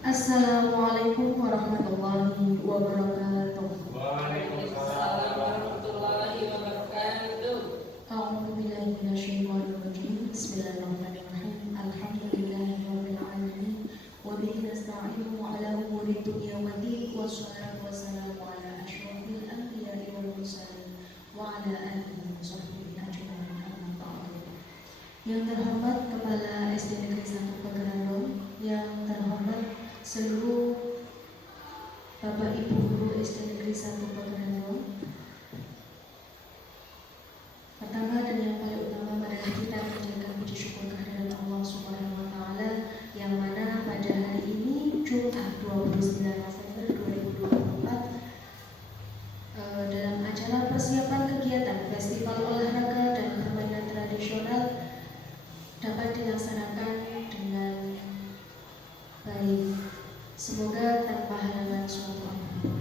Assalamualaikum warahmatullahi wabarakatuh. Waalaikumsalam warahmatullahi wabarakatuh. A'udzu billahi minasyaitonir rajim. Bismillahirrahmanirrahim. Alhamdulillahirabbil alamin. Wa bihi nasta'inu ala umuri dunya waddin. Wassalatu wassalamu ala asyrofil anbiya'i wal mursalin wa ala alihi wa sahbihi ajmain. Amma ba'du. Yang terhormat Kepala SD Negeri 1 Pagerahan, yang terhormat seluruh Bapak Ibu Guru SD Negeri 1 Pagerahan. Pertama dan yang paling utama adalah kita menjaga puji syukur kehadirat Allah Subhanahu wa taala, yang mana pada hari ini Jumat 29 November 2024 dalam acara persiapan kegiatan Festival Olahraga dan Permainan Tradisional dapat dilaksanakan dengan baik. Semoga tanpa halangan suatu apapun.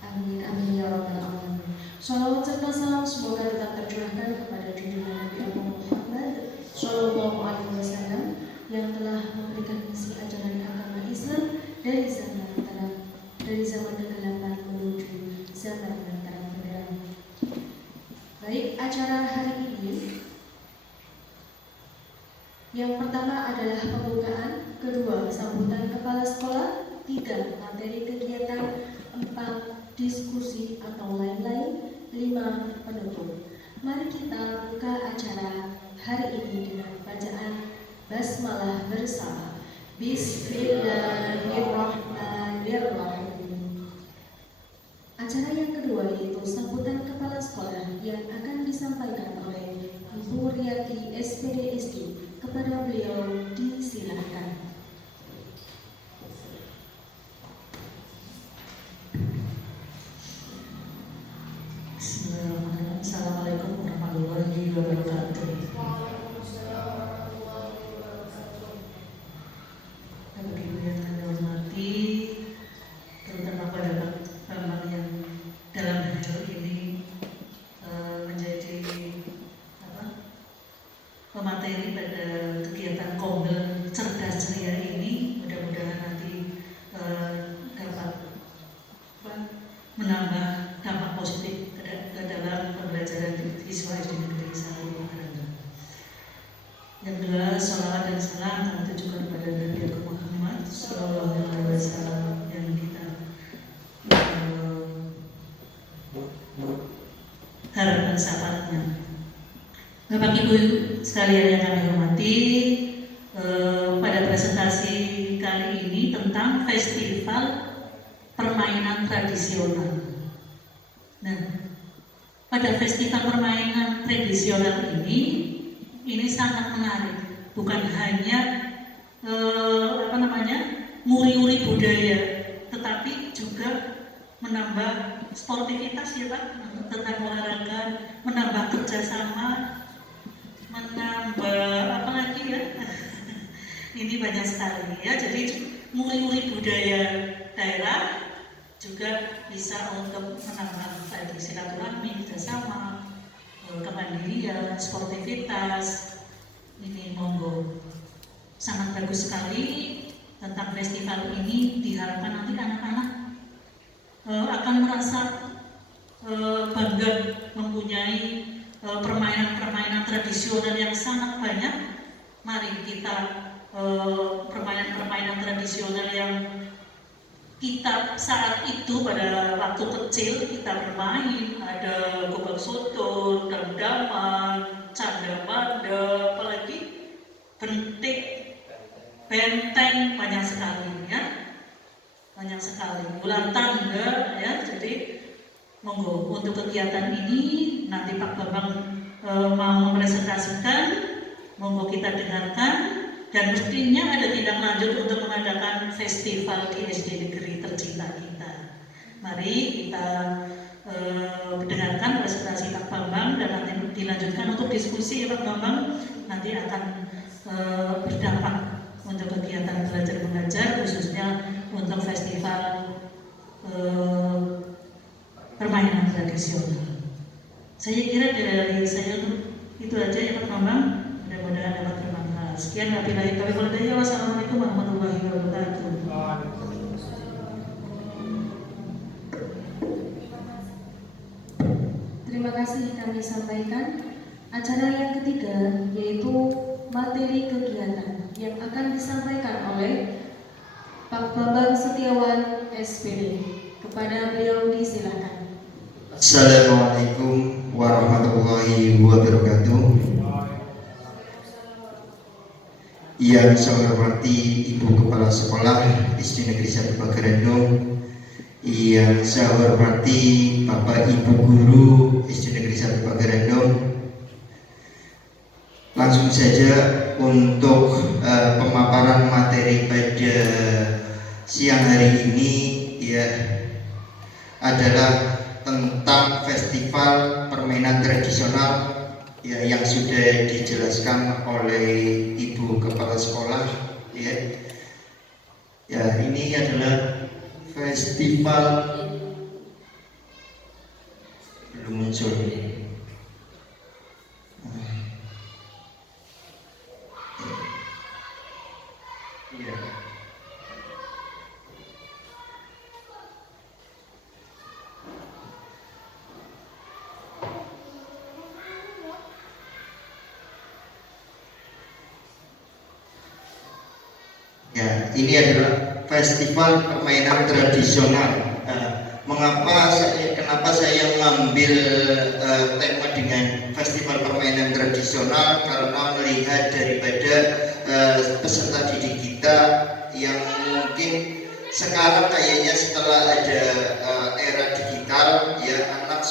Amin amin ya rabbal alamin. Shalawat serta salam semoga tetap tercurahkan kepada junjungan Nabi Muhammad Shallallahu Alaihi Wasallam yang telah memberikan misi ajaran agama Islam dari zaman kegelapan menuju zaman yang terang benderang. Baik, acara hari ini yang pertama adalah pembukaan, kedua sambutan kepala sekolah, 3 materi kegiatan, 4 diskusi atau lain-lain, 5 penutup. Mari kita buka acara hari ini dengan bacaan basmalah bersama. Bismillahirrahmanirrahim. Acara yang kedua yaitu sambutan kepala sekolah yang akan disampaikan oleh Ibu Riyati SPDSD. Kepada beliau disilahkan. Bismillahirrahmanirrahim. Assalamualaikum warahmatullahi wabarakatuh. Bapak Ibu yang kami hormati, terutama pada Bapak yang dalam hal ini menjadi pemateri pada kegiatan Kombel Cerdas Ceria ini, mudah-mudahan nanti dapat menambah dampak positif ke dalam pembelajaran siswa SD Negeri 1 Pagerahan. Yang kedua, sholawat dan salam kami tujukan kepada Nabi Muhammad Sallallahu Alaihi Wasallam yang kita harapkan syafaatnya. Bapak Ibu sekalian yang kami hormati, pada presentasi kali ini tentang festival permainan tradisional. Nah, pada festival permainan tradisional ini sangat menarik. Bukan hanya nguri-nguri budaya, tetapi juga menambah sportivitas ya Pak, tentang olahraga, menambah kerjasama, menambah apa lagi ya? Ini banyak sekali ya. Jadi nguri-nguri budaya daerah juga bisa untuk menambah tadi silaturahmi, kerjasama, kemandirian, sportivitas. Ini monggo sangat bagus sekali tentang festival ini. Diharapkan nanti anak-anak akan merasa bangga mempunyai permainan-permainan tradisional yang sangat banyak. Mari kita permainan-permainan tradisional yang kita saat itu pada waktu kecil kita bermain, ada gobak sodor, dam-daman, canda-manda, apalagi bentik, benteng, banyak sekali ya, banyak sekali, ular tangga ya. Jadi monggo untuk kegiatan ini nanti Pak Bambang mau mempresentasikan, monggo kita dengarkan. Dan mestinya ada tindak lanjut untuk mengadakan festival di SD Negeri tercinta kita. Mari kita dengarkan presentasi Pak Bambang dan nanti dilanjutkan untuk diskusi ya Pak Bambang. Nanti akan berdampak untuk kegiatan belajar mengajar, khususnya untuk festival permainan tradisional. Saya kira dari saya itu aja ya Pak Bambang. Mudah-mudahan dapat bermanfaat. Sekian wabillahi taufiq wal hidayah. Wassalamualaikum warahmatullahi wabarakatuh. Terima kasih kami sampaikan. Acara yang ketiga yaitu materi kegiatan yang akan disampaikan oleh Pak Bambang Setiawan SPD. Kepada beliau disilakan. Assalamualaikum warahmatullahi wabarakatuh. Yang saya hormati Ibu Kepala Sekolah SD Negeri 1 Bagarendong, yang saya hormati Bapak Ibu Guru SD Negeri 1 Bagarendong. Langsung saja untuk pemaparan materi pada siang hari ini ya adalah tentang festival permainan tradisional ya, yang sudah dijelaskan oleh Ibu Kepala Sekolah ya. Ya, ini adalah festival belum muncul. Ya. Ya, ini adalah festival permainan tradisional. Kenapa saya mengambil tema dengan festival permainan tradisional? Karena melihat daripada peserta didik kita yang mungkin sekarang kayaknya setelah ada era digital, ya anak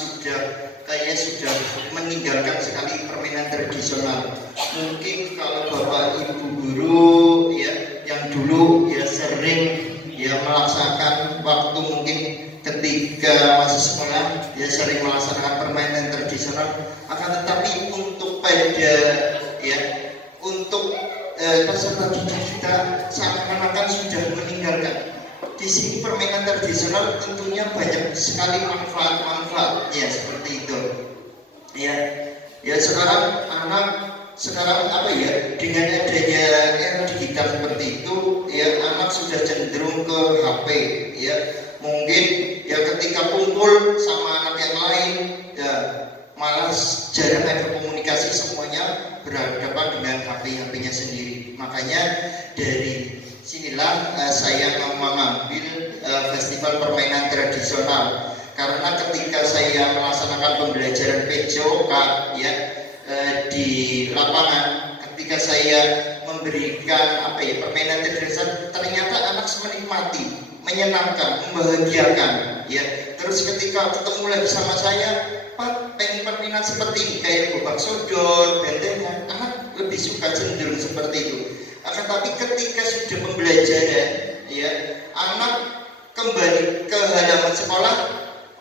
kayaknya sudah meninggalkan sekali permainan tradisional. Mungkin kalau Bapak Ibu guru ya yang dulu ya sering ya melaksanakan waktu mungkin ketika masih sekolah ya sering melaksanakan permainan tradisional, akan tetapi untuk peserta didik kita seakan-akan sudah meninggalkan. Di sini permainan tradisional tentunya banyak sekali manfaat-manfaat ya seperti itu. Ya sekarang apa ya, dengan adanya era digital seperti itu ya anak sudah cenderung ke HP ya, mungkin ya ketika kumpul sama anak yang lain ya malah jarang ada komunikasi, semuanya berhadapan dengan HP-nya sendiri. Makanya dari sinilah saya mengambil festival permainan tradisional, karena ketika saya melaksanakan pembelajaran PJOK ya di lapangan, ketika saya memberikan permainan tradisional, ternyata anak menikmati, menyenangkan, membahagiakan ya. Terus ketika ketemu lagi sama saya, Pak pengen permainan seperti ini kayak gobak sodor, bentengan, anak lebih suka cenderung seperti itu. Akan tapi ketika sudah pembelajaran ya anak kembali ke halaman sekolah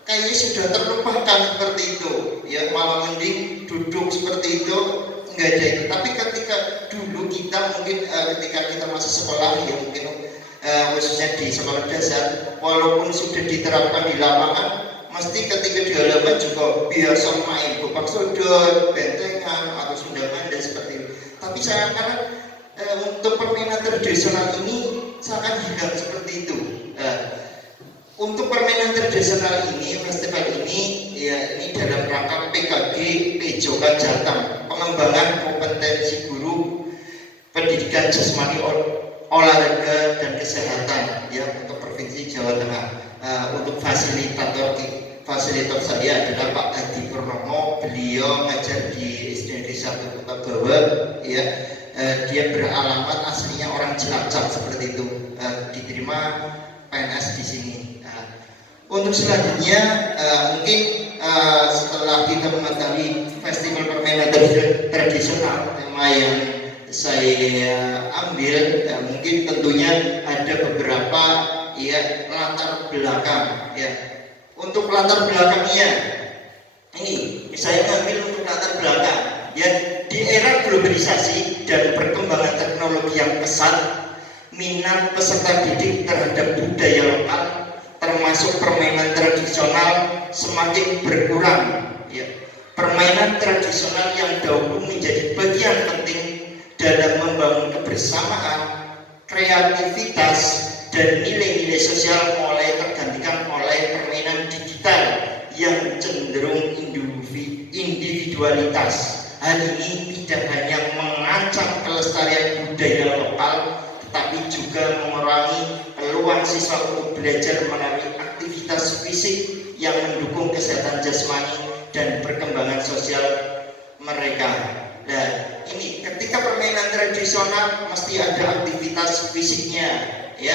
kayaknya sudah terlupakan seperti itu ya, malah mending duduk seperti itu, enggak ada itu. Tapi ketika dulu kita mungkin ketika kita masih sekolah ya mungkin khususnya di sekolah dasar, walaupun sudah diterapkan di lapangan, mesti ketika di halaman juga biasa main gobak sodor, bentengan atau sunda manda seperti itu. Tapi karena untuk permainan tradisional ini sangat hilang seperti itu. Untuk permainan tradisional ini, festival ini ya ini dalam rangka PKG PJOK Jateng, pengembangan kompetensi guru pendidikan jasmani, olahraga dan kesehatan ya untuk Provinsi Jawa Tengah. Untuk fasilitator saya adalah Pak Hadi Purnomo. Beliau ngajar di SD Negeri 1 Kota Bawa ya. Dia beralamat aslinya orang Cilacap seperti itu, diterima PNS di sini. Untuk selanjutnya mungkin setelah kita mengetahui festival permainan tradisional, tema yang saya ambil mungkin tentunya ada beberapa ya latar belakang ya. Untuk latar belakangnya ini saya ngambil untuk latar belakang ya, di era globalisasi dan perkembangan teknologi yang pesat, minat peserta didik terhadap budaya lokal termasuk permainan tradisional semakin berkurang ya. Permainan tradisional yang dahulu menjadi bagian penting dalam membangun kebersamaan, kreativitas, dan nilai-nilai sosial mulai tergantikan oleh permainan digital yang cenderung individualitas. Hal ini tidak hanya mengancam kelestarian budaya lokal, tetapi juga mengurangi peluang siswa untuk belajar melalui aktivitas fisik yang mendukung kesehatan jasmani dan perkembangan sosial mereka. Nah, ini ketika permainan tradisional mesti ada aktivitas fisiknya, ya,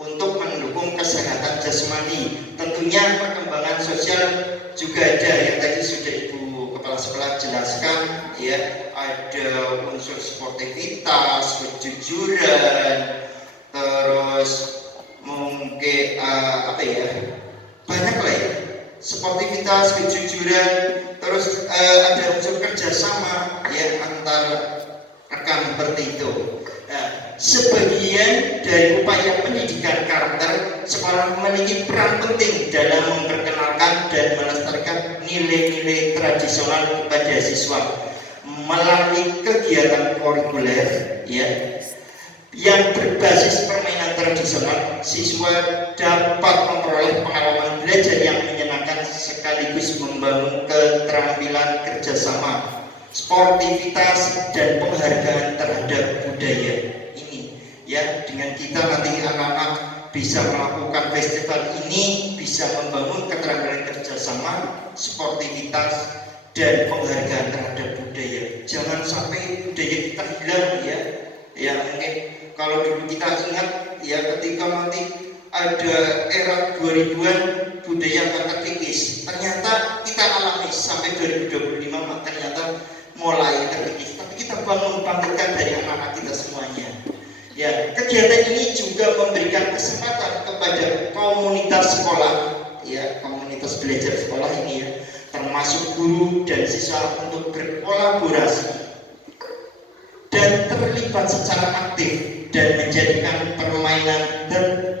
untuk mendukung kesehatan jasmani. Tentunya perkembangan sosial juga ada yang tadi sudah Ibu Kepala Sekolah jelaskan, ya, ada unsur sportivitas, kejujuran, terus mungkin banyak lah ya, sportivitas, kejujuran, terus ada unsur kerjasama ya antar rekan seperti itu. Nah, sebagian dari upaya pendidikan karakter, sekolah memiliki peran penting dalam memperkenalkan dan melestarikan nilai-nilai tradisional kepada siswa melalui kegiatan kurikuler, ya, yang berbasis permainan tradisional. Siswa dapat memperoleh pengalaman belajar yang menyenangkan sekaligus membangun keterampilan kerjasama, sportivitas, dan penghargaan terhadap budaya. Ini ya, dengan kita nanti anak-anak bisa melakukan festival ini, bisa membangun keterampilan kerjasama, sportivitas, dan penghargaan terhadap budaya. Jangan sampai budaya kita hilang ya. Ya mungkin kalau dulu kita ingat ya, ketika nanti ada era 2000-an budaya kata kikis, ternyata kita alami sampai 2025 ternyata mulai terkikis. Tapi kita bangkitkan dari anak-anak kita semuanya. Ya, kegiatan ini juga memberikan kesempatan kepada komunitas sekolah, ya, komunitas belajar sekolah ini ya, termasuk guru dan siswa untuk berkolaborasi dan terlibat secara aktif dan menjadikan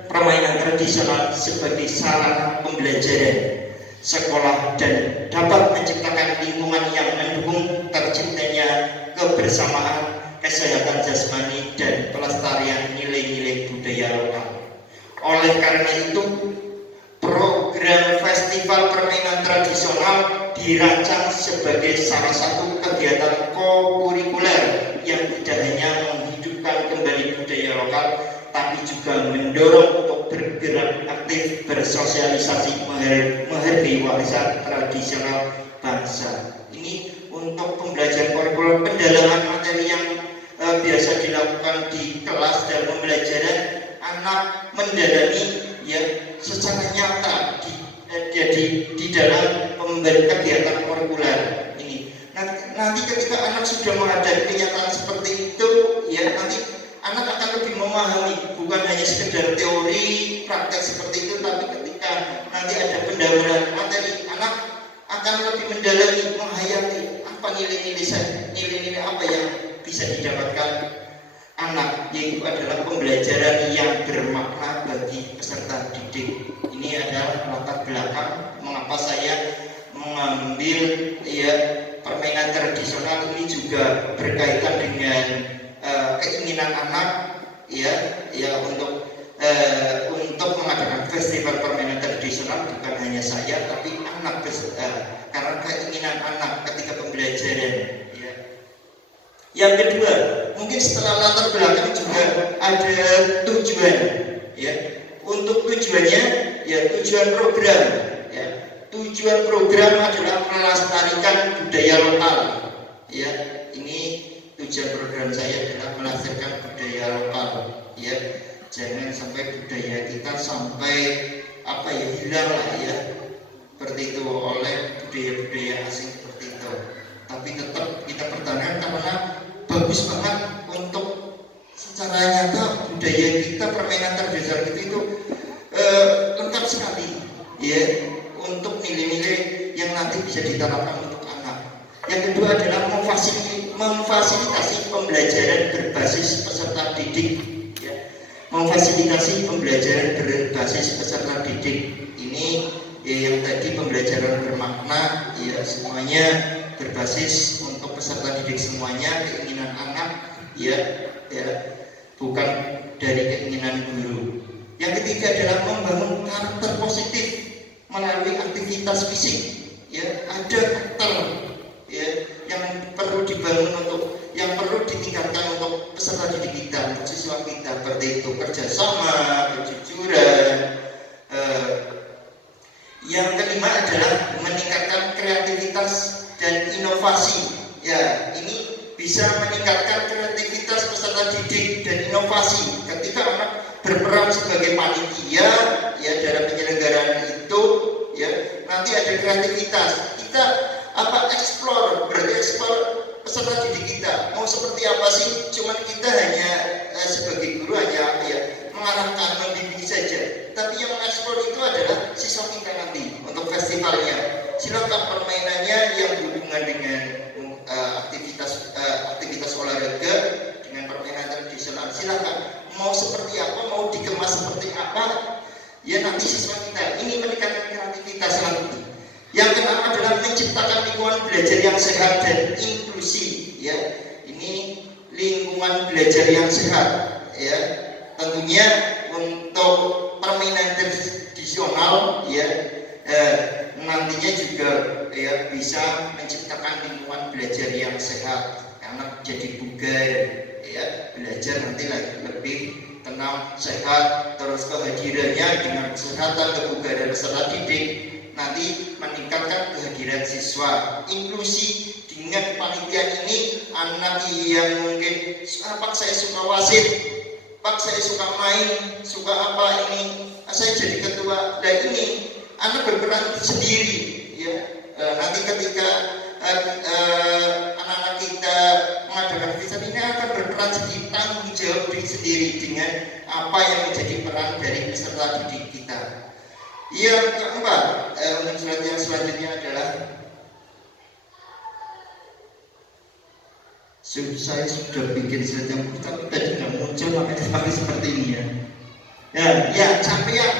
permainan tradisional sebagai sarana pembelajaran sekolah dan dapat menciptakan lingkungan yang mendukung terciptanya kebersamaan, kesehatan jasmani, dan pelestarian nilai-nilai budaya lokal. Oleh karena itu, program festival permainan tradisional dirancang sebagai salah satu kegiatan kokurikuler yang tidak hanya menghidupkan kembali budaya lokal, tapi juga mendorong untuk bergerak aktif bersosialisasi menghargai warisan tradisional bangsa. Ini untuk pembelajaran kurikuler, pendalaman materi yang biasa dilakukan di kelas dan pembelajaran, anak mendalami ya secara nyata di dalam kegiatan kurikuler ini. Nanti ketika anak sudah menghadapi kenyataan seperti itu, ya nanti anak akan lebih memahami, bukan hanya sekedar teori praktek seperti itu, tapi ketika nanti ada pendalaman materi, anak akan lebih mendalami, menghayati apa nilai-nilai apa yang bisa didapatkan anak, yaitu adalah pembelajaran yang bermakna bagi peserta didik. Ini adalah latar belakang mengapa saya mengambil ya permainan tradisional ini, juga berkaitan dengan keinginan anak ya untuk mengadakan festival permainan tradisional. Bukan hanya saya, tapi anak, karena keinginan anak ketika pembelajaran ya. Yang kedua, mungkin setelah latar belakang juga ada tujuan ya. Untuk tujuannya ya, tujuan program ya. Tujuan program adalah melestarikan budaya lokal ya. Ini tujuan program saya adalah melestarikan budaya lokal ya. Jangan sampai budaya kita sampai hilang lah ya, seperti itu, oleh budaya-budaya asing seperti itu. Tapi tetap kita pertahankan karena bagus banget untuk secara nyata budaya kita, permainan tradisional itu lengkap sekali ya, untuk nilai-nilai yang nanti bisa ditanamkan untuk anak. Yang kedua adalah memfasilitasi pembelajaran berbasis peserta didik ya. Memfasilitasi pembelajaran berbasis peserta didik ini ya, yang tadi pembelajaran bermakna ya, semuanya berbasis untuk peserta didik semuanya, keinginan anak ya, bukan dari keinginan guru. Yang ketiga adalah membangun karakter positif melalui aktivitas fisik. Ya, ada karakter ya yang perlu dibangun yang perlu ditingkatkan untuk peserta didik kita, untuk siswa kita, seperti itu kerjasama, kejujuran. Yang kelima adalah meningkatkan kreativitas dan inovasi. Ya, ini bisa meningkatkan kreativitas peserta didik dan inovasi ketika anak berperan sebagai panitia ya dalam penyelenggaraan itu ya, nanti ada kreativitas. Kita explore, berarti explore peserta didik kita mau seperti apa sih, cuman kita hanya sebagai guru hanya mengarahkan, membimbing saja, tapi yang mengeksplor itu adalah siswa kita nanti untuk festivalnya. Silakan permainannya yang berhubungan dengan aktivitas olahraga dengan permainan tradisional, silakan mau seperti apa, mau dikemas seperti apa ya, nanti siswa kita ini meningkatkan kreativitas nanti. Yang keenam adalah menciptakan lingkungan belajar yang sehat dan inklusi ya. Ini lingkungan belajar yang sehat ya, tentunya untuk permainan tradisional ya, nantinya juga ya bisa menciptakan lingkungan belajar yang sehat, anak jadi bugar ya, belajar nanti lebih tenang, sehat, terus kehadirannya dengan kesehatan, kebugaran peserta didik nanti meningkatkan kehadiran siswa. Inklusi dengan panitian ini, anak yang mungkin Pak saya suka wasit, Pak saya suka main, suka apa ini, saya jadi ketua. Nah ini anak berperan sendiri ya. Nanti ketika anak-anak kita mengadakan festival ini akan berperan sendiri, tanggung jawab diri sendiri dengan apa yang menjadi peran dari peserta didik kita. Yang keempat, untuk slide yang selanjutnya adalah saya sudah bikin slide yang tapi tadi nggak muncul, makanya seperti ini ya. Ya, capaian,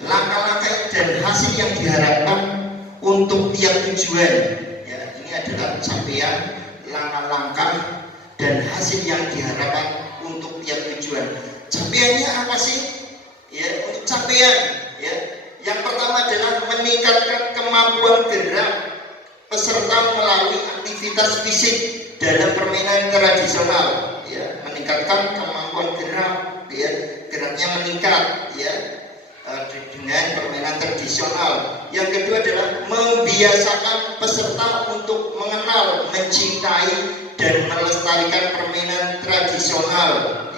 langkah-langkah dan hasil yang diharapkan untuk tiap tujuan. Ya, ini adalah capaian, langkah-langkah dan hasil yang diharapkan untuk tiap tujuan. Capaiannya apa sih? Ya, untuk capaian, ya. Yang pertama adalah meningkatkan kemampuan gerak peserta melalui aktivitas fisik dalam permainan tradisional. Ya, meningkatkan kemampuan gerak, ya, geraknya meningkat, ya, dengan permainan tradisional. Yang kedua adalah membiasakan peserta untuk mengenal, mencintai, dan melestarikan permainan tradisional,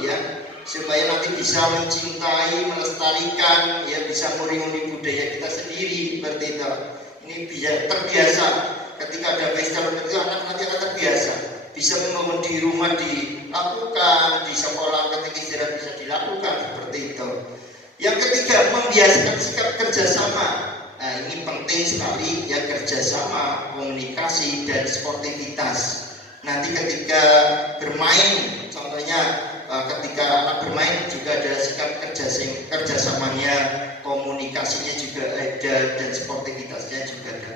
ya, supaya nanti bisa mencintai, melestarikan, ya, bisa mengurung budaya kita sendiri seperti itu. Ini bisa terbiasa ketika ada festival itu, anak nanti akan terbiasa, bisa membangun di rumah dilakukan, di sekolah ketika istirahat bisa dilakukan seperti itu. Yang ketiga, membiasakan sikap kerjasama. Nah, ini penting sekali ya, kerjasama, komunikasi, dan sportivitas. Nanti ketika bermain, contohnya ketika anak bermain juga ada sikap kerjasamanya, komunikasinya juga ada, dan sportivitasnya juga ada.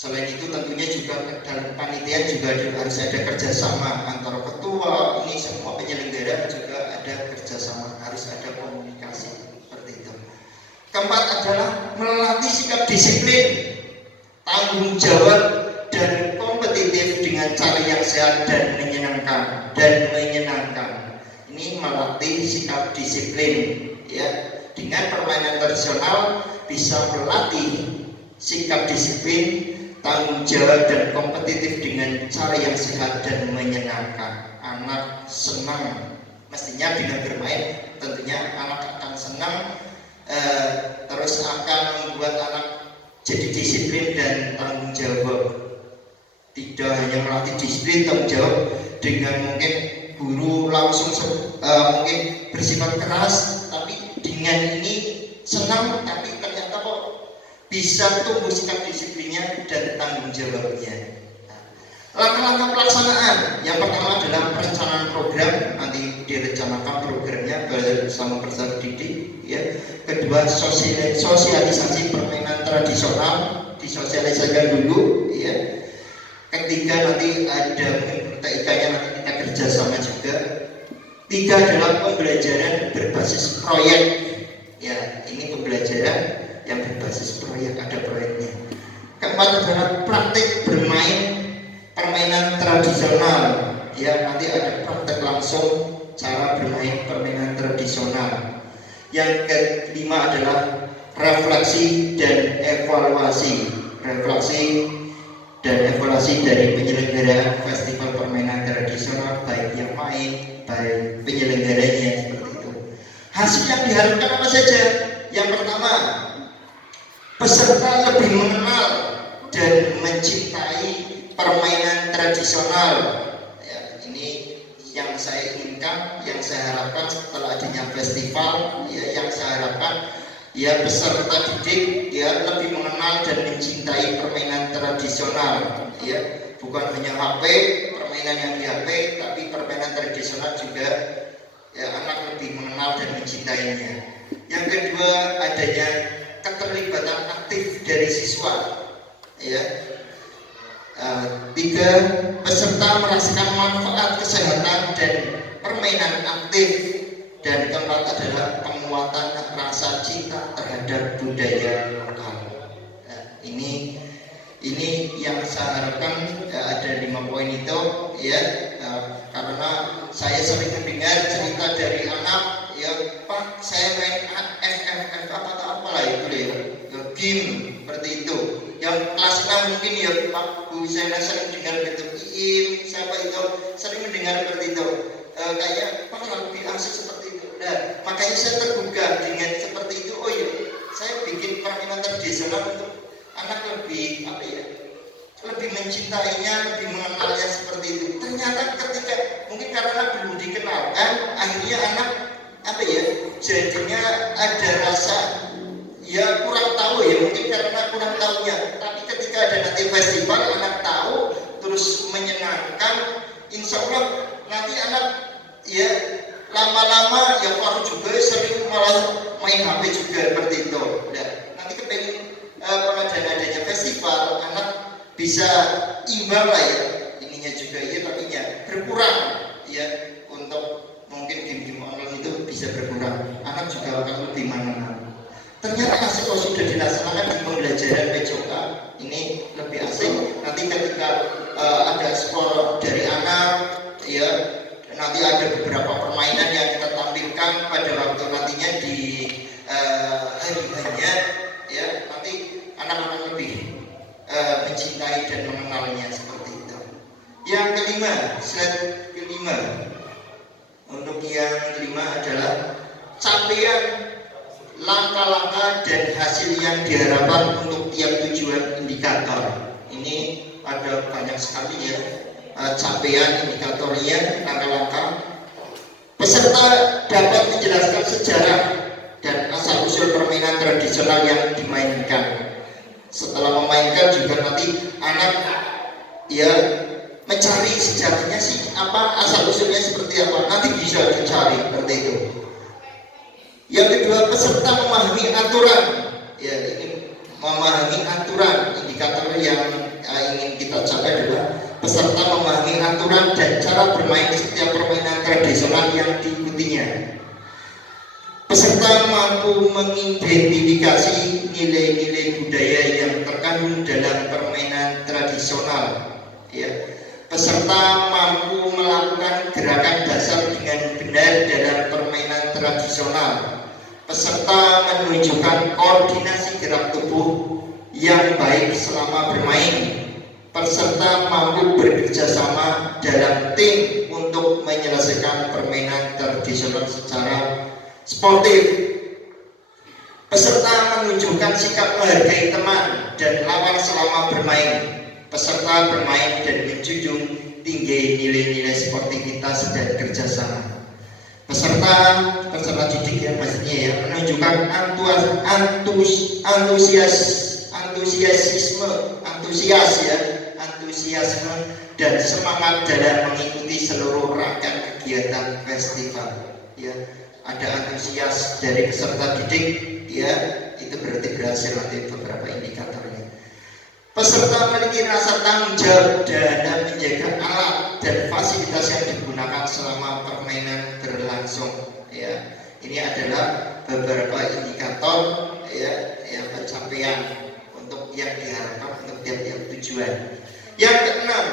Selain itu tentunya juga dalam panitia juga harus ada kerjasama antara ketua, ini semua penyelenggara juga ada kerjasama, harus ada komunikasi seperti itu. Keempat adalah melatih sikap disiplin, tanggung jawab, dan kompetitif dengan cara yang sehat dan menyenangkan. Ini melatih sikap disiplin, ya. Dengan permainan tradisional bisa melatih sikap disiplin, tanggung jawab, dan kompetitif dengan cara yang sehat dan menyenangkan. Anak senang, mestinya dengan bermain tentunya anak akan senang, terus akan membuat anak jadi disiplin dan tanggung jawab. Tidak hanya melatih disiplin, tanggung jawab dengan mungkin guru langsung mungkin bersifat keras, tapi dengan ini senang, tapi ternyata kok bisa tumbuh sikap disiplinnya dan tanggung jawabnya. Langkah-langkah pelaksanaan, yang pertama adalah perencanaan program, nanti direncanakan programnya bersama peserta didik, ya. Kedua, sosialisasi permainan tradisional, disosialisasikan dulu, ya. Ketiga, nanti ada TIK-nya nanti kita kerjasama juga. 3 adalah pembelajaran berbasis proyek. Ya, ini pembelajaran yang berbasis proyek, ada proyeknya. 4 adalah praktik bermain permainan tradisional. Ya, nanti ada praktek langsung cara bermain permainan tradisional. Yang ke-5 adalah refleksi dan evaluasi. Refleksi dan evaluasi dari penyelenggara festival permainan tradisional, baik yang main, baik penyelenggaranya, seperti itu. Hasil yang diharapkan apa saja? Yang pertama, peserta lebih mengenal dan mencintai permainan tradisional. Ya, ini yang saya inginkan, yang saya harapkan setelah adanya festival. Ya, yang saya harapkan ya peserta didik ya lebih mengenal dan mencintai permainan tradisional. Ya, bukan hanya HP, permainan yang di HP, tapi permainan tradisional juga ya anak lebih mengenal dan mencintainya. Yang kedua, adanya keterlibatan aktif dari siswa. Ya. 3, peserta merasakan manfaat kesehatan dan permainan aktif. Dan keempat adalah penguatan rasa cinta terhadap budaya lokal. Ini yang saya harapkan ada 5 poin itu ya, karena saya sering mendengar cerita dari anak ya, Pak saya main FFF apalah itu ya, game seperti itu. Yang kelas 6 mungkin ya Pak Bu, saya sering dengar begitu, siapa itu sering mendengar seperti itu. Kayak Pak lebih asik seperti itu. Nah, makanya saya tergugah dengan seperti itu. Oh ya, saya bikin permainan tradisional untuk anak lebih lebih mencintainya, lebih mengenalnya seperti itu. Ternyata ketika mungkin karena belum dikenalkan, akhirnya anak jadinya ada rasa ya kurang tahu ya, mungkin karena kurang tahunya. Tapi ketika ada nanti festival, anak tahu terus menyenangkan, insya Allah nanti anak ya lama-lama ya Faru juga sering malah main HP juga seperti itu. Nah, nanti kepengen adanya festival, anak bisa imbang lah ya ininya juga ya, tapi ya berkurang ya, untuk mungkin game-game online itu bisa berkurang, anak juga akan lebih mengenal. Ternyata kalau sudah dilaksanakan di pembelajaran PJOK ini lebih asik. Nanti ketika ada skor dari anak ya, nanti ada beberapa permainan yang kita tampilkan pada waktu nantinya di hari-harinya ya, nanti anak-anak lebih mencintai dan mengenalnya seperti itu. Yang kelima, slide kelima. Untuk yang kelima adalah capaian langkah-langkah dan hasil yang diharapkan untuk tiap tujuan indikator. Ini ada banyak sekali ya capaian indikatornya, langkah-langkah. Peserta dapat menjelaskan sejarah dan asal-usul permainan tradisional yang dimainkan. Setelah memainkan juga nanti anak ya mencari sejarahnya sih apa, asal-usulnya seperti apa, nanti bisa dicari seperti itu. Yang kedua, peserta memahami aturan. Ya, ini memahami aturan. Indikator yang ingin kita capai adalah peserta memahami aturan dan cara bermain setiap permainan tradisional yang diikutinya. Peserta mampu mengidentifikasi nilai-nilai budaya yang terkandung dalam permainan tradisional. Ya. Peserta mampu melakukan gerakan dasar dengan benar dalam permainan tradisional. Peserta menunjukkan koordinasi gerak tubuh yang baik selama bermain. Peserta mampu bekerja sama dalam tim untuk menyelesaikan permainan tradisional secara sportif. Peserta menunjukkan sikap menghargai teman dan lawan selama bermain. Peserta bermain dan menjunjung tinggi nilai-nilai sportivitas dan kerjasama. Peserta didik ya maksudnya ya, menunjukkan antusiasme dan semangat dalam mengikuti seluruh rangkaian kegiatan festival. Ya, ada antusias dari peserta didik, ya itu berarti berhasil nanti beberapa indikatornya. Peserta memiliki rasa tanggung jawab dalam menjaga alat dan fasilitas yang digunakan selama permainan berlangsung. Ya, ini adalah beberapa indikator ya, pencapaian untuk yang diharapkan untuk tiap-tiap tujuan. Yang keenam,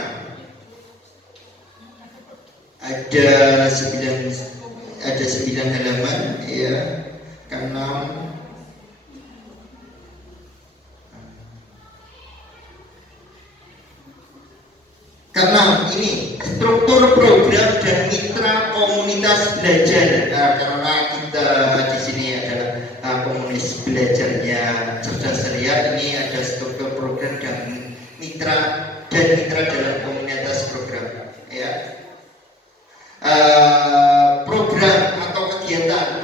ada 9 halaman ya. Keenam, karena ini struktur program dan mitra komunitas belajar. Karena kita di sini adalah komunitas belajarnya Cerdas Ceria, ini ada struktur program dan mitra dalam komunitas program. Ya.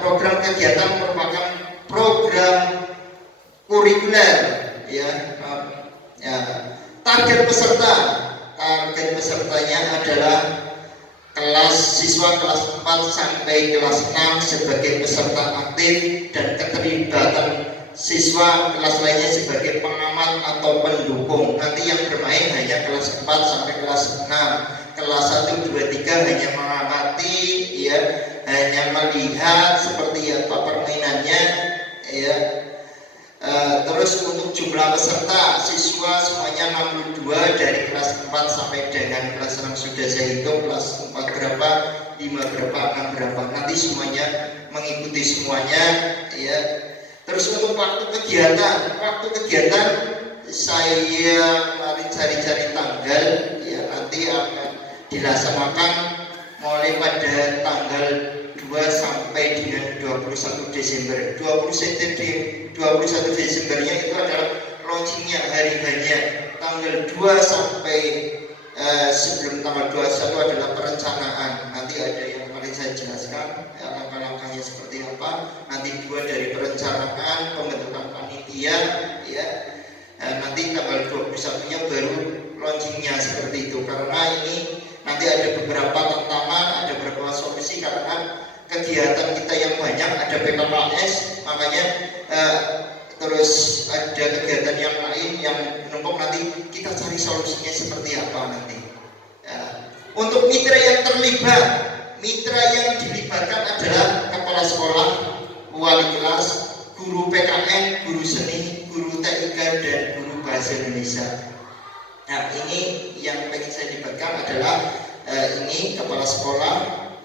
Program kegiatan merupakan program kurikuler. Ya. Target pesertanya adalah siswa kelas 4 sampai kelas 6 sebagai peserta aktif dan keterlibatan siswa kelas lainnya sebagai pengamat atau pendukung. Nanti yang bermain hanya kelas 4 sampai kelas 6. Kelas 1, 2, 3 hanya mengamati ya, hanya melihat seperti apa permainannya ya. Terus untuk jumlah peserta siswa semuanya 62 dari kelas 4 sampai dengan kelas 6 sudah saya hitung, kelas 4 berapa, 5 berapa, 6 berapa, nanti semuanya mengikuti semuanya ya. Terus untuk waktu kegiatan saya kemarin cari-cari tanggal ya, nanti akan dilaksanakan mulai pada tanggal 2 sampai dengan 21 Desember. 21 Desembernya itu adalah launchingnya, hari-harinya. Tanggal 2 sampai sebelum tanggal 21 adalah perencanaan. Nanti ada yang paling saya jelaskan langkah-langkahnya seperti apa. Nanti 2 dari perencanaan, pembentukan panitia ya. Nanti tanggal 21-nya baru launchingnya seperti itu. Karena ini nanti ada beberapa tantangan, ada beberapa solusi karena kegiatan kita yang banyak, ada PKKS, makanya terus ada kegiatan yang lain yang menumpuk, nanti kita cari solusinya seperti apa nanti. Untuk mitra yang terlibat, mitra yang dilibatkan adalah kepala sekolah, wali kelas, guru PKN, guru seni, guru TIK, dan guru bahasa Indonesia. Nah, ini yang pengen saya libatkan adalah ini kepala sekolah,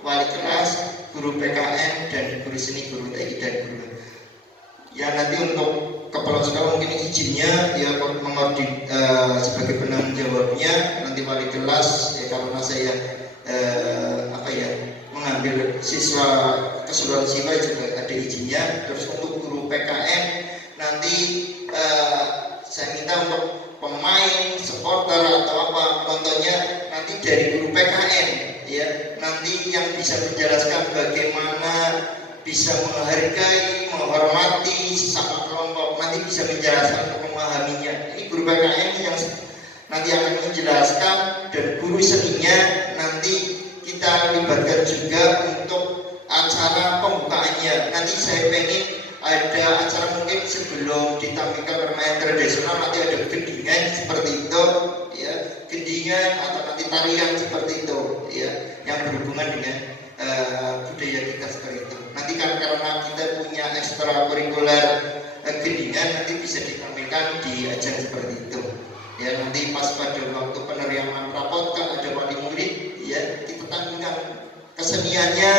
wali kelas, guru PKN, dan guru seni, guru TI, dan guru. Ya nanti untuk kepala sekolah mungkin izinnya ya sebagai penanggung jawabnya nanti wali kelas ya, karena saya mengambil siswa keseluruhan siswa juga ada izinnya. Terus untuk guru PKN nanti saya minta untuk pemain, supporter atau apa nontonnya nanti dari guru PKN ya, nanti yang bisa menjelaskan bagaimana bisa menghargai, menghormati sesama kelompok, nanti bisa menjelaskan untuk memahaminya. Ini guru PKN yang nanti akan menjelaskan, dan guru seninya nanti kita libatkan juga untuk acara pembukaannya. Nanti saya pengen ada acara mungkin sebelum ditampilkan permainan tradisional, nanti ada gendingan seperti itu ya, gendingan atau nanti tarian seperti itu ya, yang berhubungan dengan budaya kita seperti itu. Nanti kan karena kita punya ekstrakurikuler gendingan, nanti bisa ditampilkan di ajang seperti itu ya. Nanti pas pada waktu penerimaan rapot kan ada wali murid ya, kita tampilkan keseniannya.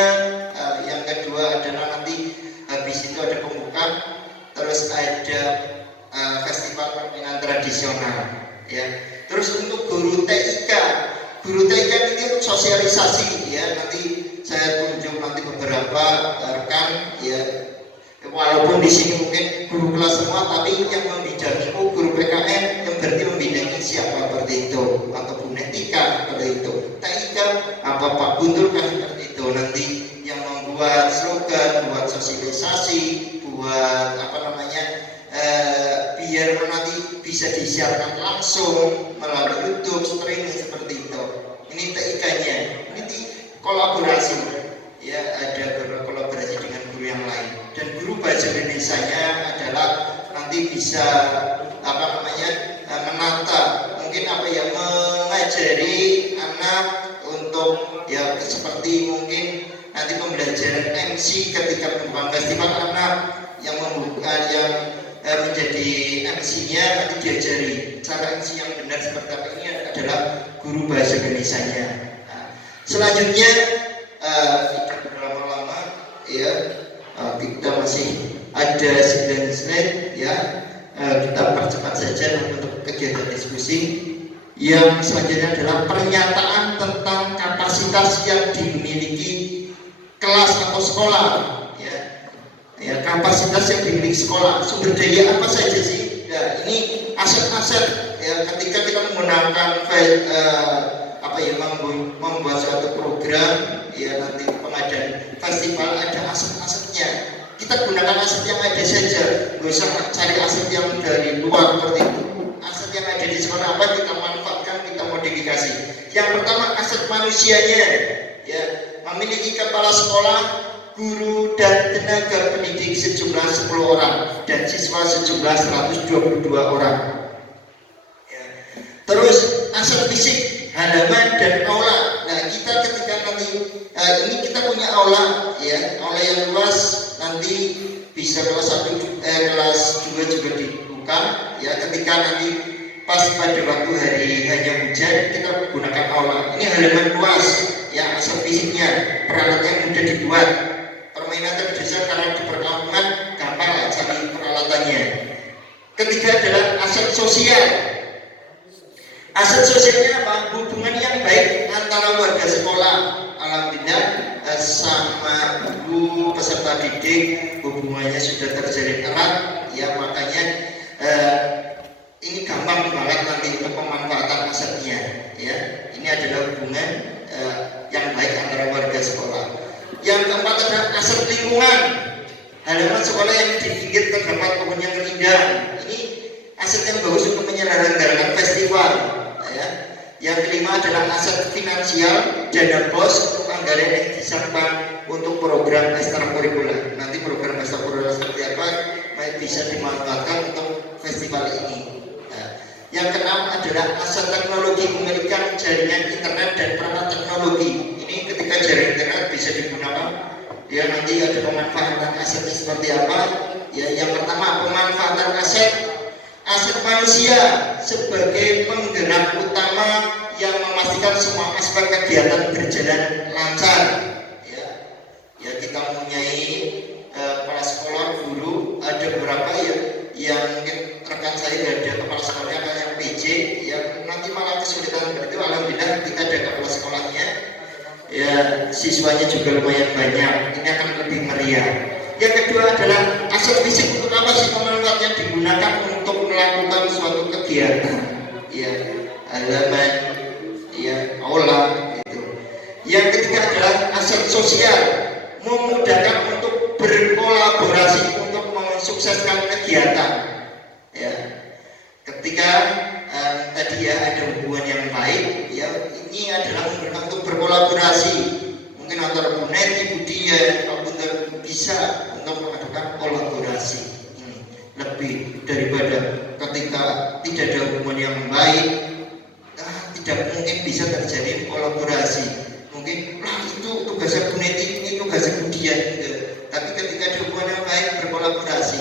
Yang kedua adalah nanti habis itu ada pembukaan, terus ada festival permainan tradisional ya. Terus untuk guru TIK ini untuk sosialisasi ya, nanti saya tunjuk nanti beberapa rekan ya, walaupun di sini mungkin guru kelas semua, tapi yang membidangi guru PKN, yang berarti membidangi siapa seperti itu, atau Bu Netika seperti itu, TIK apa Pak Guntur kan seperti itu. Nanti yang membuat slogan, buat sosialisasi, buat biar nanti bisa disiarkan langsung melalui YouTube, streaming seperti itu. Ini TIK-nya, ini kolaborasi ya, ada beberapa kolaborasi dengan guru yang lain. Dan guru bahasa Indonesia-nya adalah nanti bisa menata anak-anak untuk ya seperti mungkin nanti pembelajaran MC ketika pembukaan festival, anak yang membuka yang menjadi MC-nya nanti diajari cara MC yang benar seperti apa. Ini adalah guru bahasa Indonesianya. Nah, selanjutnya tidak berlama-lama ya, kita masih ada 9 slide ya, kita percepat saja untuk kegiatan diskusi. Yang selanjutnya adalah pernyataan tentang kapasitas yang dimiliki kelas atau sekolah ya, kapasitas yang dimiliki sekolah. Sumber daya apa saja sih? Ya, ini aset-aset ya, ketika kita menggunakan membuat suatu program ya, nanti pengadaan festival ada aset-asetnya. Kita gunakan aset yang ada saja, nggak usah cari aset yang dari luar seperti itu. Aset yang ada di sekolah apa kita manfaatkan, kita modifikasi. Yang pertama aset manusianya ya, memiliki kepala sekolah, guru dan tenaga pendidik sejumlah 10 orang dan siswa sejumlah 122 orang ya. Terus aset fisik, halaman dan aula. Nah, kita ketika nanti ini kita punya aula ya, aula yang luas, nanti bisa kelas 1 kelas 2 juga dibuka ya, ketika nanti pas pada waktu hari hanya hujan kita gunakan aula. Ini halaman luas ya, aset fisiknya, peralatan mudah dibuat, permainan tradisional karena di perkampungan gampang lah cari peralatannya. Ketiga adalah aset sosial. Aset sosialnya apa? Hubungan yang baik antara warga sekolah, alhamdulillah sama guru peserta didik hubungannya sudah terjalin erat ya, makanya ini gampang banget nanti untuk pemanfaatan asetnya ya. Ini adalah hubungan yang baik antara warga sekolah. Yang keempat adalah aset lingkungan. Halaman sekolah yang di pinggir terdapat kebun yang rindang. Ini aset yang bagus untuk menyelenggarakan festival ya. Yang kelima adalah aset finansial, dana bos untuk anggaran yang disiapkan untuk program ekstrakurikuler. Nanti program ekstrakurikuler seperti apa bisa dimanfaatkan untuk festival ini. Yang keenam adalah aset teknologi, memiliki jaringan internet dan perangkat teknologi. Ini ketika jaringan internet bisa digunakan ya, nanti ada pemanfaatan asetnya seperti apa ya. Yang pertama pemanfaatan aset manusia sebagai penggerak utama yang memastikan semua aspek kegiatan berjalan lancar ya. Ya, kita mempunyai kepala sekolah, guru, ada beberapa ya yang mungkin rekan saya ada kepala sekolahnya kayak PJ ya, nanti malah kesulitan seperti itu. Alhamdulillah kita ada kepala sekolahnya ya, siswanya juga lumayan banyak, ini akan lebih meriah. Yang kedua adalah aset fisik. Untuk apa sih pemanfaatnya? Digunakan untuk melakukan suatu kegiatan ya, halaman ya, aula itu. Yang ketiga adalah aset sosial, memudahkan untuk berkolaborasi untuk mensukseskan kegiatan ya. Ketika tadi ya ada hubungan yang baik ya, ini adalah memudahkan untuk berkolaborasi, mungkin antara Buneti, Budia, komputer bisa untuk melakukan kolaborasi. Ini lebih daripada ketika tidak ada hubungan yang baik, tidak mungkin bisa terjadi kolaborasi. Mungkin itu tugasnya Buneti, ini tugasnya Budia gitu. Tapi ketika ada hubungan yang baik, berkolaborasi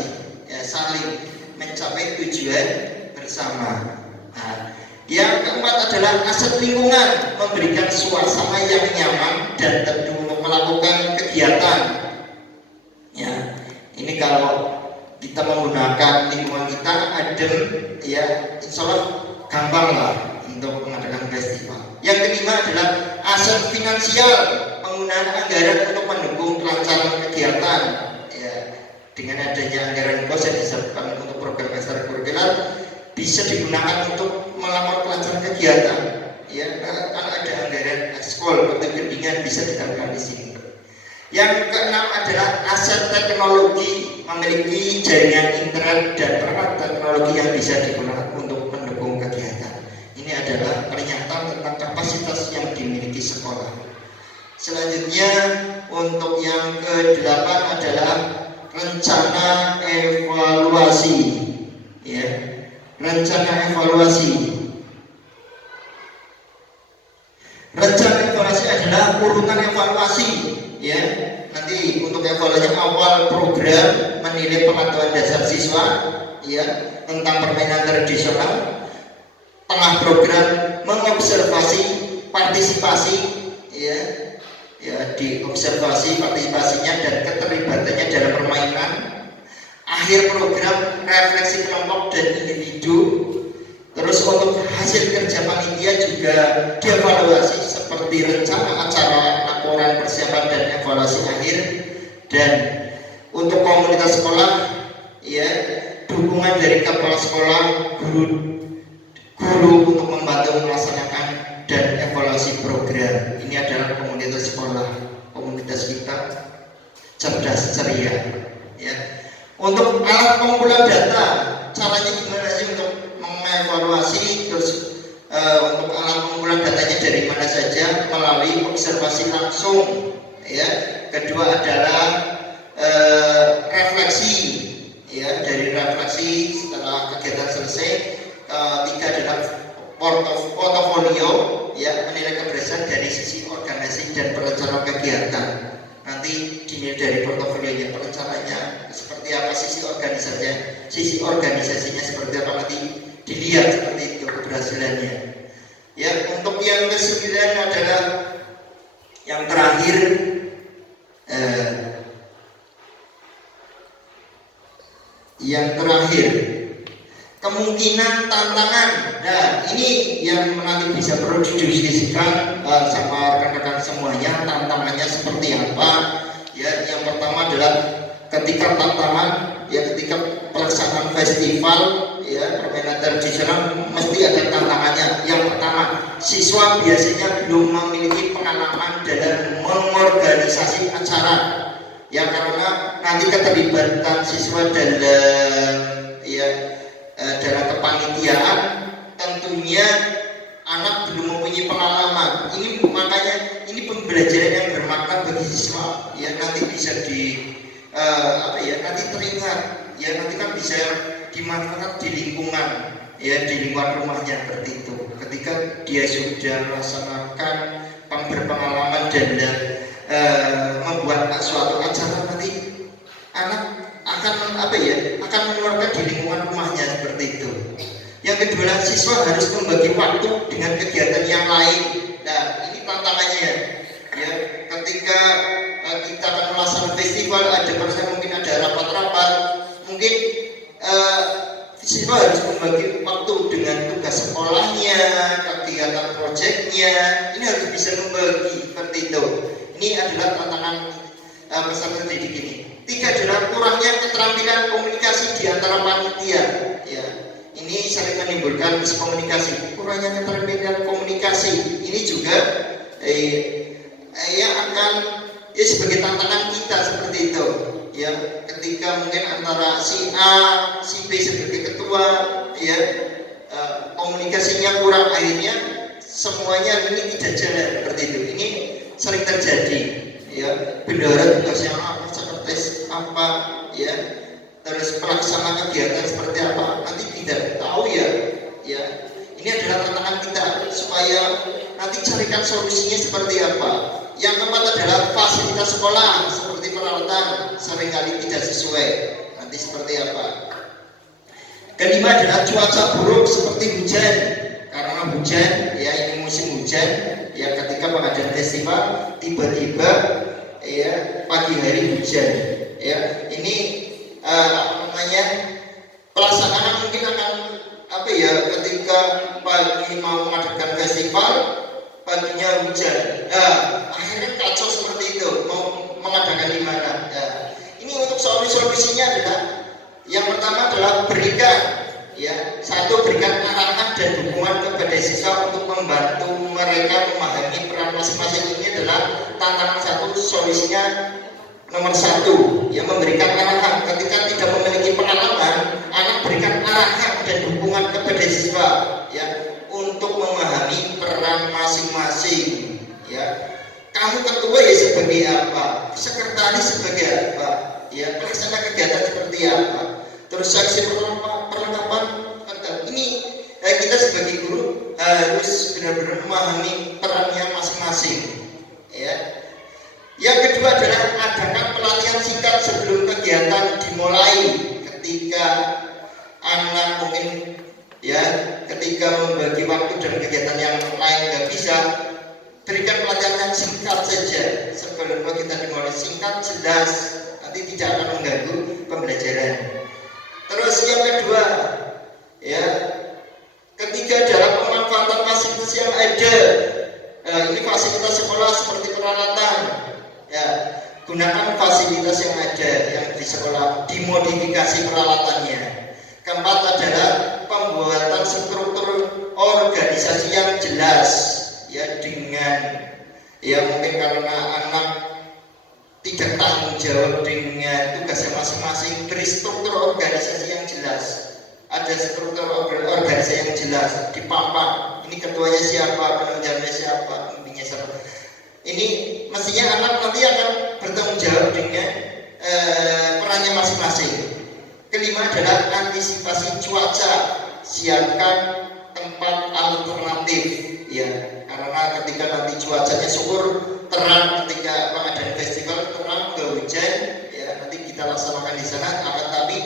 ya, saling mencapai tujuan bersama. Nah, yang keempat adalah aset lingkungan, memberikan suasana yang nyaman dan teduh untuk melakukan kegiatan ya. Ini kalau kita menggunakan lingkungan kita adem ya, insya Allah gampang lah untuk mengadakan festival. Yang kelima adalah aset finansial, penggunaan anggaran untuk mendukung kelancaran kegiatan ya. Dengan adanya anggaran bos yang disiapkan untuk program ekstrakurikuler bisa digunakan untuk melakukan kelancaran kegiatan ya, karena ada anggaran ekskul untuk gendingan bisa ditaruhkan di sini. Yang keenam adalah aset teknologi, memiliki jaringan internet dan perangkat teknologi yang bisa digunakan untuk mendukung kegiatan. Ini adalah pernyataan tentang kapasitas yang dimiliki sekolah. Selanjutnya untuk yang ke-8 adalah rencana evaluasi ya. Rencana evaluasi. Rencana evaluasi adalah urutan evaluasi, ya. Nanti untuk evaluasi awal program menilai pengetahuan dasar siswa, ya, tentang permainan tradisional. Tengah program mengobservasi partisipasi, ya, diobservasi partisipasinya dan keterlibatannya dalam permainan. Akhir program refleksi kelompok dan individu. Terus untuk hasil kerja panitia juga dievaluasi seperti rencana acara, laporan persiapan dan evaluasi akhir. Dan untuk komunitas sekolah, ya, dukungan dari kepala sekolah, guru untuk membantu melaksanakan dan evaluasi program. Ini adalah komunitas sekolah, komunitas kita cerdas ceria, ya. Untuk alat pengumpulan data, caranya gimana sih untuk mengevaluasi? Terus untuk alat pengumpulan datanya dari mana saja? Melalui observasi langsung, ya. Kedua adalah refleksi, ya, dari refleksi setelah kegiatan selesai. Tiga adalah portofolio, ya, menilai keberhasilan dari sisi organisasi dan perencanaan kegiatan. Nanti dinilai dari portofolionya, perencanaannya seperti apa, sisi organisasinya seperti apa, nanti dilihat seperti itu keberhasilannya. Ya, untuk yang ke-9 adalah yang terakhir, kemungkinan tantangan. Nah, ini yang nanti bisa perlu didiskusikan sama rekan-rekan semuanya, tantangannya seperti apa. Ya, yang pertama adalah ketika tantangan, ya, ketika pelaksanaan festival, ya, permainan tradisional mesti ada tantangannya. Yang pertama, siswa biasanya belum memiliki pengalaman dalam mengorganisasi acara, ya, karena nanti keterlibatan siswa dalam, ya, dalam kepanitiaan tentunya anak belum mempunyai pengalaman. Ini makanya ini pembelajaran yang bermakna bagi siswa, ya, nanti bisa nanti teringat, ya, nanti kan bisa dimanfaatkan di lingkungan, ya, di lingkungan rumahnya seperti itu. Ketika dia sudah melaksanakan berpengalaman dalam membuat suatu acara, nanti anak akan mengeluarkan di lingkungan rumahnya seperti itu. Yang kedua, siswa harus membagi waktu dengan kegiatan yang lain. Nah, ini tantangannya, ya, ketika kita akan melaksanakan festival, mungkin ada rapat-rapat, mungkin siswa harus membagi waktu dengan tugas sekolahnya, kegiatan proyeknya. Ini harus bisa membagi seperti itu. Ini adalah tantangan peserta didik ini. 3 adalah kurangnya keterampilan komunikasi di antara panitia, ya. Ini sering menimbulkan miskomunikasi. Kurangnya keterampilan komunikasi ini juga akan sebagai tantangan kita seperti itu, ya. Ketika mungkin antara si A, si B sebagai ketua, ya, komunikasinya kurang, akhirnya semuanya ini tidak jalan seperti itu. Ini sering terjadi, ya. Bendahara tugasnya apa, sekretaris apa, ya, terus pelaksana kegiatan seperti apa, nanti tidak tahu, ya. Ini adalah tantangan kita supaya nanti carikan solusinya seperti apa. Yang keempat adalah fasilitas sekolah seperti peralatan seringkali tidak sesuai, nanti seperti apa. Kelima adalah cuaca buruk seperti hujan. Karena hujan, ya, ini musim hujan, ya, ketika pengadaan festival tiba-tiba, ya, pagi hari hujan, ya. Ini pelaksanaan mungkin akan ketika pagi mau mengadakan festival, paginya hujan. Nah, akhirnya kacau seperti itu, mau mengadakan di mana. Nah, ini untuk solusinya adalah yang pertama adalah berikan arahan dan dukungan kepada siswa untuk membantu mereka memahami peran masing-masing. Ini adalah tantangan satu, solusinya nomor 1, yang memberikan arahan. Ketika tidak memiliki pengalaman, anak berikan arahan dan dukungan kepada siswa, ya, untuk memahami peran masing-masing, ya. Kamu ketua, ya, sebagai apa, sekretaris sebagai apa, ya, pelaksana kegiatan seperti apa, terus saksi perlengkapan. Ini kita sebagai guru harus benar-benar memahami perannya masing-masing. Ya. Yang kedua adalah adakan pelatihan singkat sebelum kegiatan dimulai. Ketika anak mungkin ya ketika membagi waktu dan kegiatan yang lain nggak bisa, berikan pelatihan yang singkat saja sebelum kita dimulai, singkat, jelas, nanti tidak akan mengganggu pembelajaran. Terus yang kedua, ya, ketiga adalah pemanfaatan fasilitas yang ada. Ini fasilitas sekolah seperti peralatan, ya, gunakan fasilitas yang ada yang di sekolah, dimodifikasi peralatannya. Keempat adalah pembuatan struktur organisasi yang jelas, ya, dengan ya mungkin karena anak tidak tanggung jawab dengan tugasnya masing-masing, beri struktur organisasi yang jelas. Ada struktur organisasi yang jelas, dipampang. Ini ketuanya siapa, penunjangnya siapa, pembimbingnya siapa. Ini mestinya anak nanti akan bertanggung jawab dengan perannya masing-masing. Kelima adalah antisipasi cuaca, siapkan tempat alternatif, ya, karena ketika nanti cuacanya syukur terang, ketika pengadaan festival terang ke hujan, ya nanti kita laksanakan di sana. Akan tapi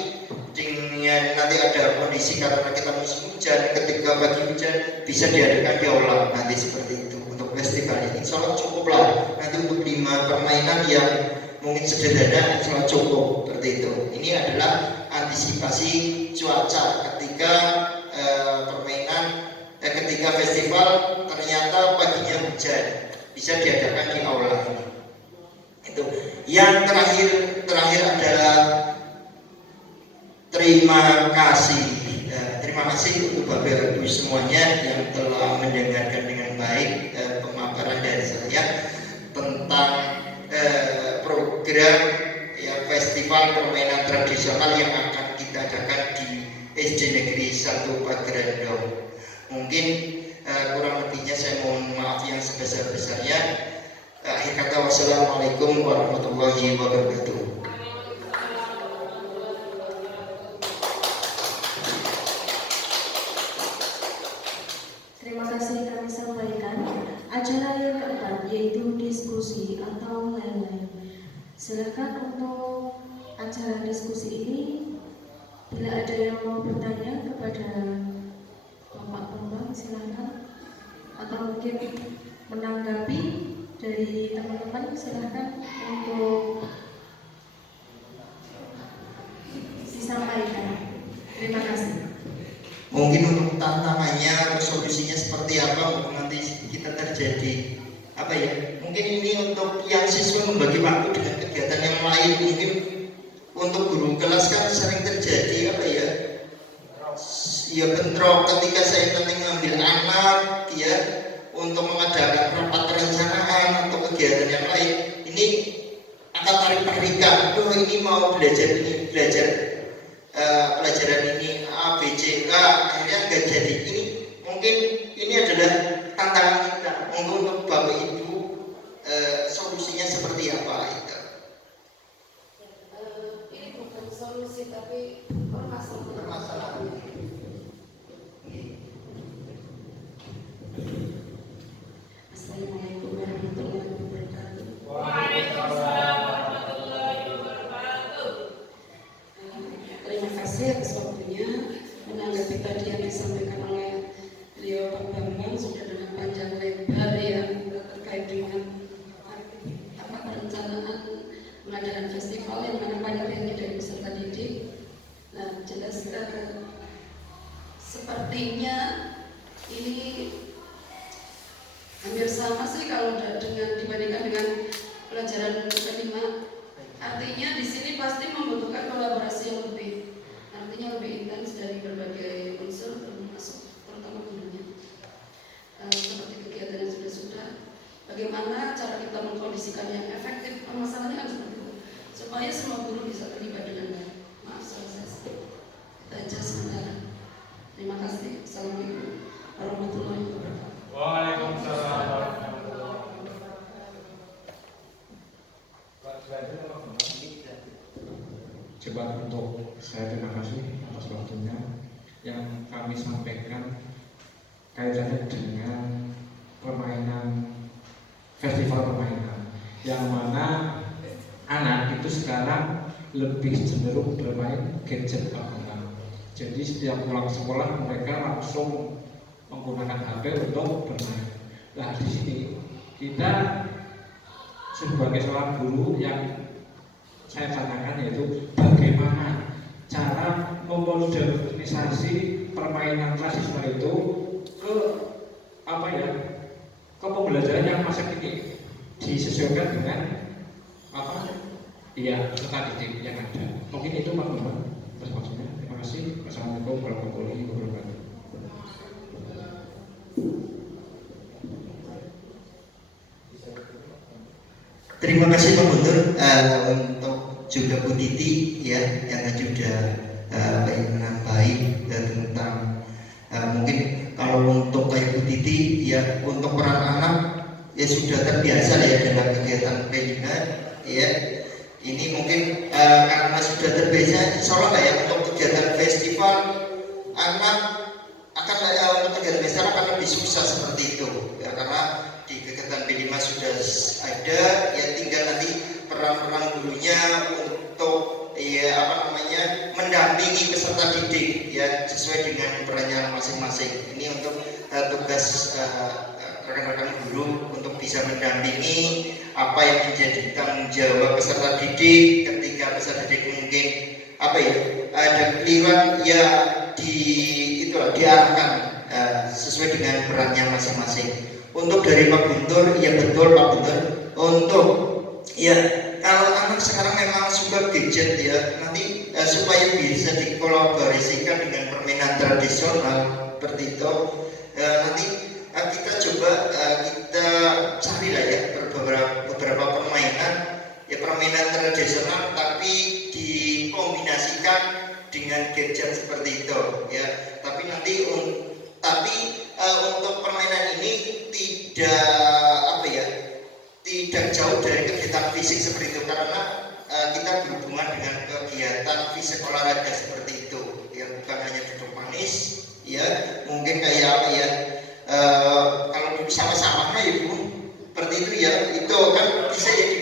dengan nanti ada kondisi karena kita musim hujan, ketika pagi hujan bisa diadakan di aula nanti seperti itu untuk festival ini. Insya Allah cukup lah. Nanti untuk 5 permainan yang mungkin sederhana insya Allah cukup seperti itu. Ini adalah antisipasi cuaca ketika permainan ketika festival ternyata paginya hujan, bisa diadakan di aula ini. Itu. Yang terakhir adalah terima kasih. Terima kasih untuk Bapak Ibu semuanya yang telah mendengarkan dengan baik pemaparan dari saya tentang program ya festival permainan tradisional yang akan kita adakan di SD Negeri 1 Pagerendong. Mungkin kurang lebihnya saya mohon maaf yang sebesar-besarnya. Akhir kata, wassalamualaikum warahmatullahi wabarakatuh. Terima kasih kami sampaikan. Acara yang keempat yaitu diskusi atau lain-lain. Silakan untuk acara diskusi ini, bila ada yang mau bertanya kepada Bapak Bambang, silakan. Atau mungkin menanggapi dari teman-teman, silakan untuk disampaikan. Terima kasih. Mungkin untuk tantangannya atau solusinya seperti apa nanti kita terjadi apa ya, mungkin ini untuk yang siswa membagi waktu dengan kegiatan yang lain. Mungkin untuk guru kelas kan sering terjadi apa ya, ya bentrok ketika saya nanti ngambil anak ya untuk mengadakan rapat perencanaan atau kegiatan yang lain. Ini akan tarik-tarikan, ini mau belajar ini, belajar pelajaran ini A, B, C, K, akhirnya nggak jadi. Ini mungkin ini adalah tantangan kita. Untuk Bapak Ibu solusinya seperti apa itu? Ini bukan solusi tapi permasalahan. Assalamualaikum warahmatullahi wabarakatuh. Waalaikumsalam warahmatullahi wabarakatuh. Terima kasih atas waktunya. Menanggapi tadi yang disampaikan oleh beliau Pak Bambang sudah dengan panjang lebar yang terkait dengan perencanaan pengadaan festival yang mana banyaknya dari peserta didik. Nah, jelas sepertinya ini hampir sama sih kalau dengan dibandingkan dengan pelajaran kelima. Artinya di sini pasti membutuhkan kolaborasi yang lebih, artinya lebih intens dari berbagai unsur termasuk terutama gurunya. Seperti kegiatan yang sudah, bagaimana cara kita mengkondisikan yang efektif, permasalahannya kan seperti itu, supaya semua guru bisa terlibat dengan baik. Maaf selesai. Kita aja sementara. Terima kasih. Assalamualaikum warahmatullahi wabarakatuh. Waalaikumsalam warahmatullahi Coba untuk saya terima kasih atas waktunya yang kami sampaikan kaitannya dengan permainan, festival permainan, yang mana anak itu sekarang lebih cenderung bermain gadget Pak Bambang. Jadi setiap pulang sekolah mereka langsung menggunakan HP untuk bermain. Nah di sini kita sebagai seorang guru yang saya tanyakan yaitu bagaimana cara memodernisasi permainan tradisional itu ke ke pembelajaran yang masa kini disesuaikan dengan peserta didik yang ada. Mungkin itu Pak Bambang maksudnya. Terima kasih. Wassalamualaikum warahmatullahi wabarakatuh. Terima kasih Pak Guntur untuk juga Bu Titi ya yang tadi sudah menambahi tentang mungkin kalau untuk kayak Bu Titi ya untuk peran anak ya sudah terbiasa ya dalam kegiatan pendidikan ya. Ini mungkin karena sudah terbiasa, insya Allah ya untuk kegiatan festival anak akan untuk kegiatan festival akan lebih sukses seperti itu ya, karena di kegiatan B5 sudah ada ya, tinggal nanti peran-peran gurunya untuk mendampingi peserta didik ya sesuai dengan perannya masing-masing. Ini untuk tugas rekan-rekan guru untuk bisa mendampingi apa yang menjadi tanggung jawab peserta didik ketika peserta didik mungkin ada keliruan ya diarahkan sesuai dengan perannya masing-masing. Untuk dari Pak Guntur, ya betul Pak Guntur. Untuk ya kalau anak sekarang memang suka gadget ya, nanti supaya bisa dikolaborasikan dengan permainan tradisional seperti itu, nanti kita coba kita cari lah ya beberapa permainan tradisional tapi dikombinasikan dengan gadget seperti itu ya. Tapi nanti untuk permainan ini tidak jauh dari kegiatan fisik seperti itu, karena kita berhubungan dengan kegiatan fisik olahraga seperti itu ya, bukan hanya duduk manis ya, mungkin kayak kalau sama-sama ya Bu seperti itu ya, itu kan bisa jadi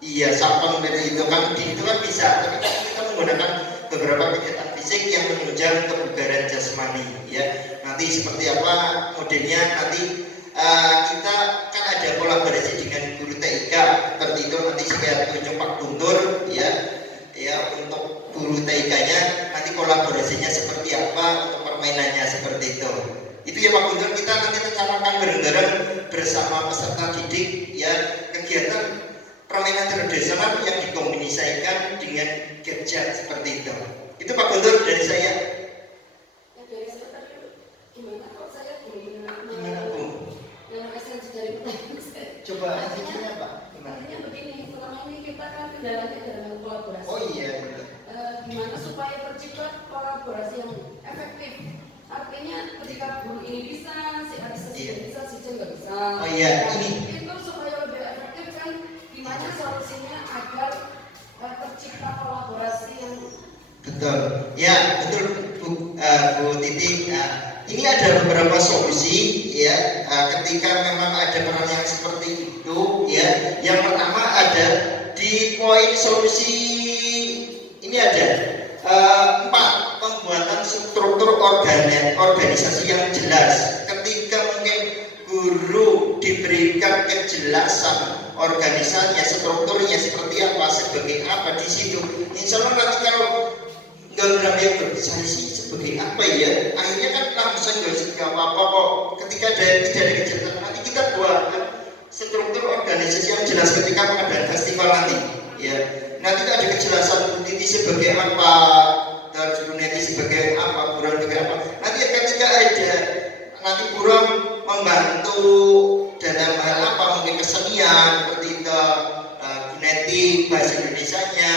iya sapang itu kan bisa, tapi kita menggunakan beberapa kegiatan fisik yang menunjang kebugaran jasmani ya. Nanti seperti apa modelnya, nanti kita kan ada kolaborasi dengan guru TIK seperti itu, nanti saya tunjuk Pak Guntur ya untuk guru TIK-nya nanti kolaborasinya seperti apa, untuk permainannya seperti itu ya Pak Guntur. Kita nanti rencanakan bareng-bareng bersama peserta didik ya kegiatan permainan tradisional yang dikombinasikan dengan gadget seperti itu. Itu Pak Guntur dari saya. Dari saya tadi gimana kok saya belum Gimana Bu? yang esensi dari pertanyaan saya. Coba intinya Pak. Artinya begini, selama ini kita kan kendalanya dalam kolaborasi. Oh iya. Gimana supaya tercipta kolaborasi yang efektif? Artinya ketika guru ini bisa, si Arisa bisa, si C nggak bisa. Oh iya, ini itu supaya lebih efektif kan? Gimana solusinya agar tercipta kolaborasi yang betul. Ya betul Bu Titi. Ini ada beberapa solusi ya ketika memang ada peran yang seperti itu ya. Yang pertama ada di poin solusi ini ada 4, pembuatan struktur organisasi yang jelas. Ketika mungkin guru diberikan kejelasan organisasinya, strukturnya seperti apa, sebagai apa di situ, insya Allah nanti kalau nggak yang saya sih sebagai apa ya, akhirnya kan langsung nggak apa-apa kok. Ketika tidak ada kejelasan, nanti kita buat struktur organisasi yang jelas ketika pengadaan festival nanti ya. Nanti ada kejelasan Bu Titi sebagai apa dan Bu Neti sebagai apa, Buram sebagai apa. Nanti ketika ada nanti Buram membantu dalam hal apa, mungkin kesenian seperti itu, Bu Neti bahasa Indonesianya.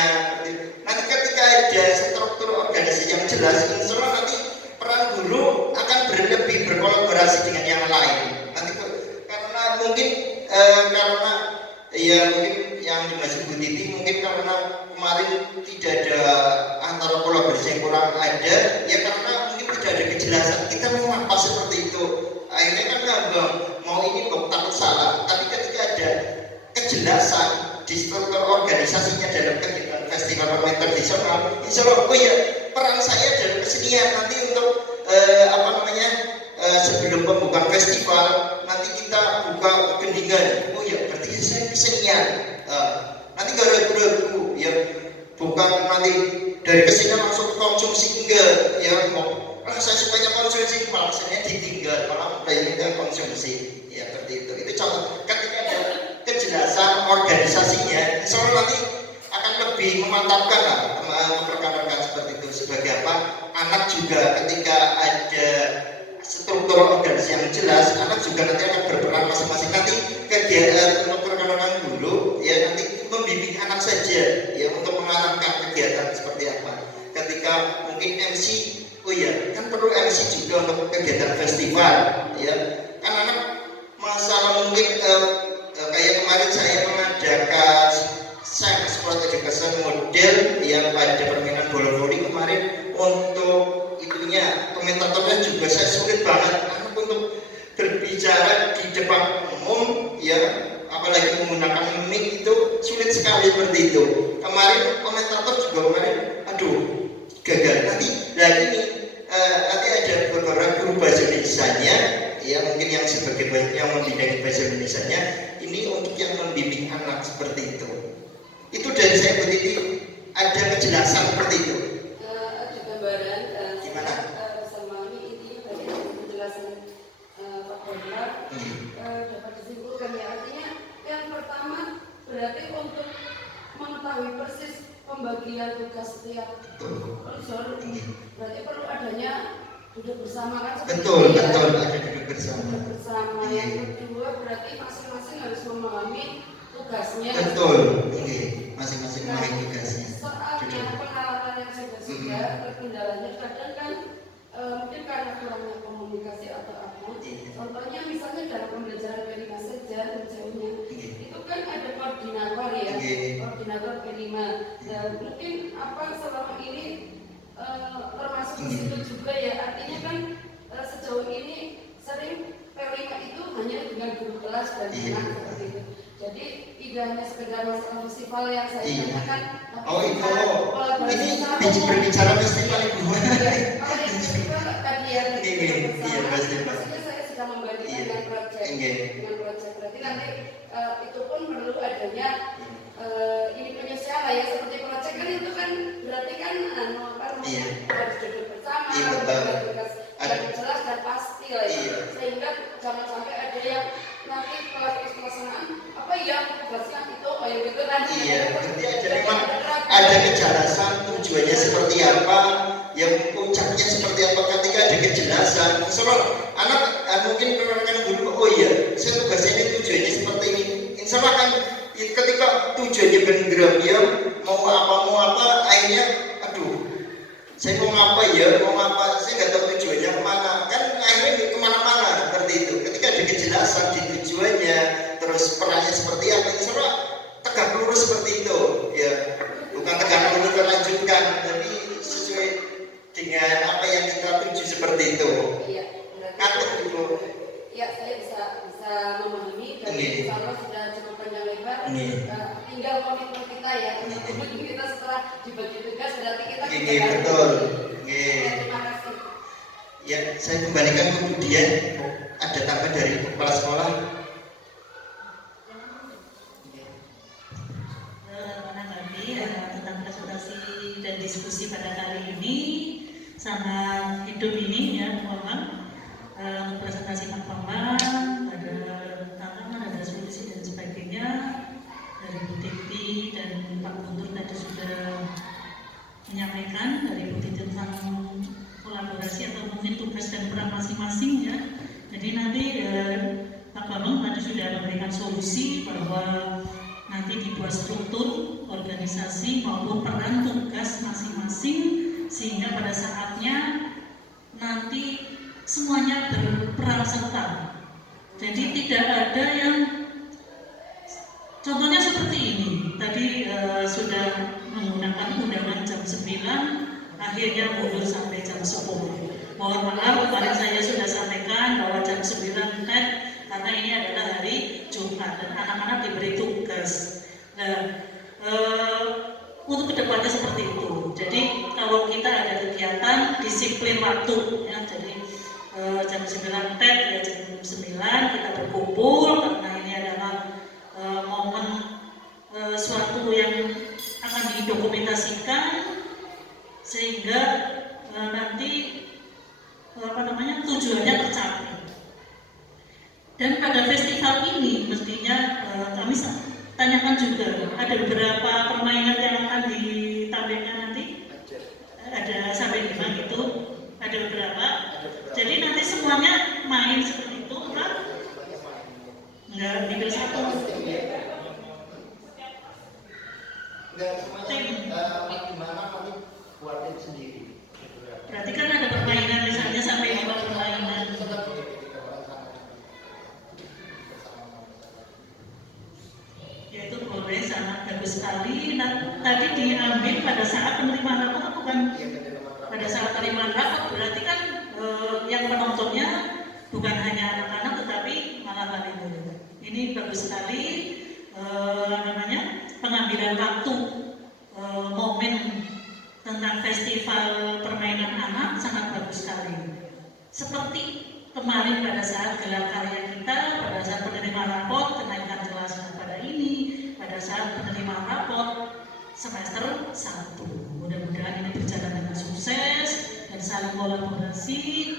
Nanti ketika ada struktur organisasi yang jelas, insya Allah nanti peran guru akan lebih berkolaborasi dengan yang lain. Nanti karena mungkin mungkin yang dimaksud Bu Titi mungkin karena kemarin tidak ada antara kolaborasi yang kurang ada ya, karena mungkin tidak ada kejelasan kita mau apa seperti itu. Akhirnya kan ngambang mau ini kok takut salah. Tapi ketika ada kejelasan di struktur organisasinya dalam kegiatan festival permainan tradisional, insya Allah oh ya peran saya dalam kesenian nanti untuk sebelum pembukaan festival nanti kita buka gendingan. Oh ya berarti saya kesenian. Nanti gak ragu-ragu ya, bukan nanti dari kesini langsung konsumsi enggak ya, mau saya sukanya konsumsi malah saya ditinggal malah pengennya konsumsi ya seperti itu contoh. Ketika ada kejelasan organisasinya insya Allah nanti akan lebih memantapkan lah rekan-rekan seperti itu. Sebagai apa, anak juga ketika ada struktur organisasi yang jelas, anak juga nanti akan berperan masing-masing. Nanti kegiatan untuk rekan-rekan guru ya nanti membimbing anak saja ya untuk mengarahkan kegiatan seperti apa. Ketika mungkin MC, oh ya kan perlu MC juga untuk kegiatan festival ya. Kan anak masalah mungkin kayak kemarin saya mengadakan sport education model yang pada permainan bola voli kemarin, untuk itunya komentatornya juga saya sulit banget anak untuk berbicara di depan umum ya, apalagi menggunakan mic itu sulit sekali seperti itu. Kemarin komentator juga kemarin aduh gagal. Nanti ada beberapa guru bahasa Indonesianya ya, mungkin yang sebagai yang membimbing bahasa Indonesianya ini untuk yang membimbing anak seperti itu. Itu dari saya Bu Titi ada kejelasan seperti itu. Ada gambaran gimana? Bisa memahami intinya dari penjelasan Pak Bambang dapat disimpulkan ya, artinya yang pertama berarti untuk mengetahui persis pembagian tugas setiap unsur berarti perlu adanya duduk bersama kan? Betul, ada duduk bersama. Yang kedua berarti masing-masing harus memahami tugasnya. Betul, masing-masing memahami tugasnya. Soalnya pengalaman yang sudah kendalanya kadang kan mungkin karena kurangnya komunikasi atau apa. Contohnya misalnya dalam pembelajaran kelima saja jauhnya itu kan ada koordinator ya, koordinator kelima. Dan mungkin selama ini termasuk di situ juga ya, artinya kan sejauh ini sering P5 itu hanya dengan guru kelas dan anak seperti itu. Jadi tidak hanya sekedar masalah festival yang saya katakan. Ini berbicara festival Ibu. Kalau festival tadi ya, festival. maksudnya saya sedang membandingkan dengan proyek, berarti nanti itu pun perlu adanya ini penyesuaian ya, seperti proyek kan itu kan berarti kan harus duduk bersama, tugas yang jelas dan pasti lah ya, sehingga jangan sampai ada yang nanti pelaksanaan tugasnya itu gitu tadi. Berarti ada kejelasan tujuannya seperti apa, yang puncaknya seperti apa. Ketika ada kejelasan, soal anak mungkin rekan guru, oh iya saya tugasnya ini tujuannya seperti ini. Insya Allah kan ketika tujuannya benar ya mau apa akhirnya aduh saya mau apa saya nggak tahu tujuannya kemana, kan akhirnya kemana-mana seperti itu. Ketika ada kejelasan di tujuannya terus perannya seperti apa, insya Allah tegak lurus seperti itu ya, bukan tegak lurus lanjutkan, tapi sesuai dengan apa yang kita tuju seperti itu. Iya, Ngatur itu. Ya, saya bisa memahami dan insya Allah sudah cukup panjang lebar. Tinggal komitmen kita ya, komitmen kita setelah dibagi tugas berarti kita betul. Terima kasih. Ya, saya kembalikan kemudian ada tambahan dari kepala sekolah. Menanggapi tentang presentasi dan diskusi pada kali ini sangat hidup ini ya, Bapak. Presentasi Pak Bambang, ada tantangan, ada solusi dan sebagainya dari Bu Titi dan Pak Guntur tadi sudah menyampaikan dari Bu Titi tentang kolaborasi atau mungkin tugas dan peran masing-masing ya. Jadi nanti Pak Bambang tadi sudah memberikan solusi bahwa nanti dibuat struktur organisasi maupun peran tugas masing-masing sehingga pada saatnya nanti semuanya berperan serta. Jadi tidak ada yang contohnya seperti ini. Tadi sudah menggunakan undangan jam 9, akhirnya mundur sampai jam 10. mohon maaf kemarin saya sudah sampaikan bahwa jam 9 TET karena ini adalah hari Jumat dan anak-anak diberi tugas. Nah, untuk kedepannya seperti itu. Jadi kalau kita ada kegiatan disiplin waktu, ya, jadi jam 9 TET ya jam 9 kita berkumpul karena ini adalah momen suatu yang akan didokumentasikan sehingga nanti tujuannya tercapai. Dan pada festival ini mestinya kami tanyakan juga ada beberapa permainan yang akan ditampilkan nanti, ada sampai 5 gitu, ada beberapa. Jadi nanti semuanya main seperti itu, kan? Enggak dipilih satu. Enggak semuanya gimana nanti buatin sendiri. Berarti kan ada permainan misalnya sampai 5 permainan. Ya itu boleh, sangat bagus sekali. Nah, tadi diambil pada saat penerimaan rapot atau bukan? Pada saat penerimaan rapot berarti kan yang penontonnya bukan hanya anak-anak tetapi malah wali murid. Ini bagus sekali pengambilan waktu momen tentang festival permainan anak sangat bagus sekali. Seperti kemarin pada saat gelar karya kita, pada saat penerimaan rapot kenaikan kelas pada ini, pada saat penerimaan rapot semester 1. Mudah-mudahan ini berjalan dengan sukses dan saling kolaborasi,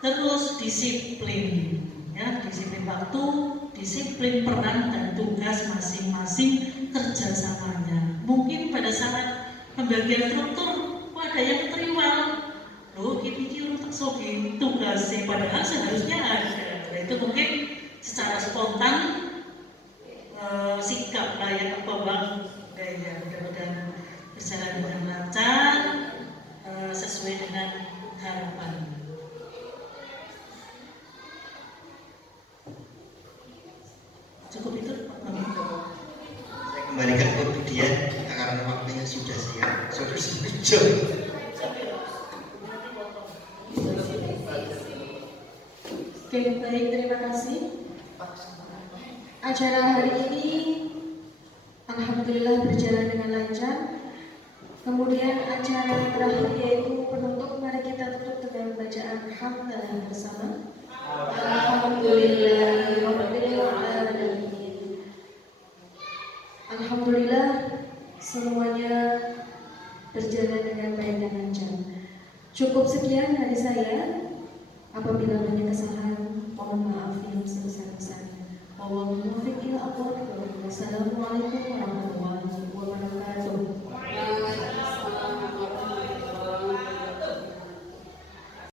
terus disiplin, ya, disiplin waktu, disiplin peran dan tugas masing-masing kerjasamanya. Mungkin pada saat pembagian struktur, ada yang terima, loh, dipikir untuk sogi tugas yang padahal seharusnya ada. Nah, itu mungkin secara spontan sikap layak pembang gaya mudah-mudahan berjalan dengan lancar sesuai dengan harapan. Cukup itu, Pak. Saya kembalikan ke Bu Dian karena waktunya sudah siap. Sudah setuju. Oke, baik, terima kasih. Acara hari ini alhamdulillah berjalan dengan lancar. Kemudian acara yang terakhir yaitu penutup, mari kita tutup dengan bacaan hamdalah bersama. Alhamdulillahirobbilalamin. Alhamdulillah semuanya berjalan dengan baik dan lancar. Cukup sekian dari saya. Apabila banyak kesalahan, mohon maaf yang sebesar-besarnya. Wassalamualaikum warahmatullahi wabarakatuh.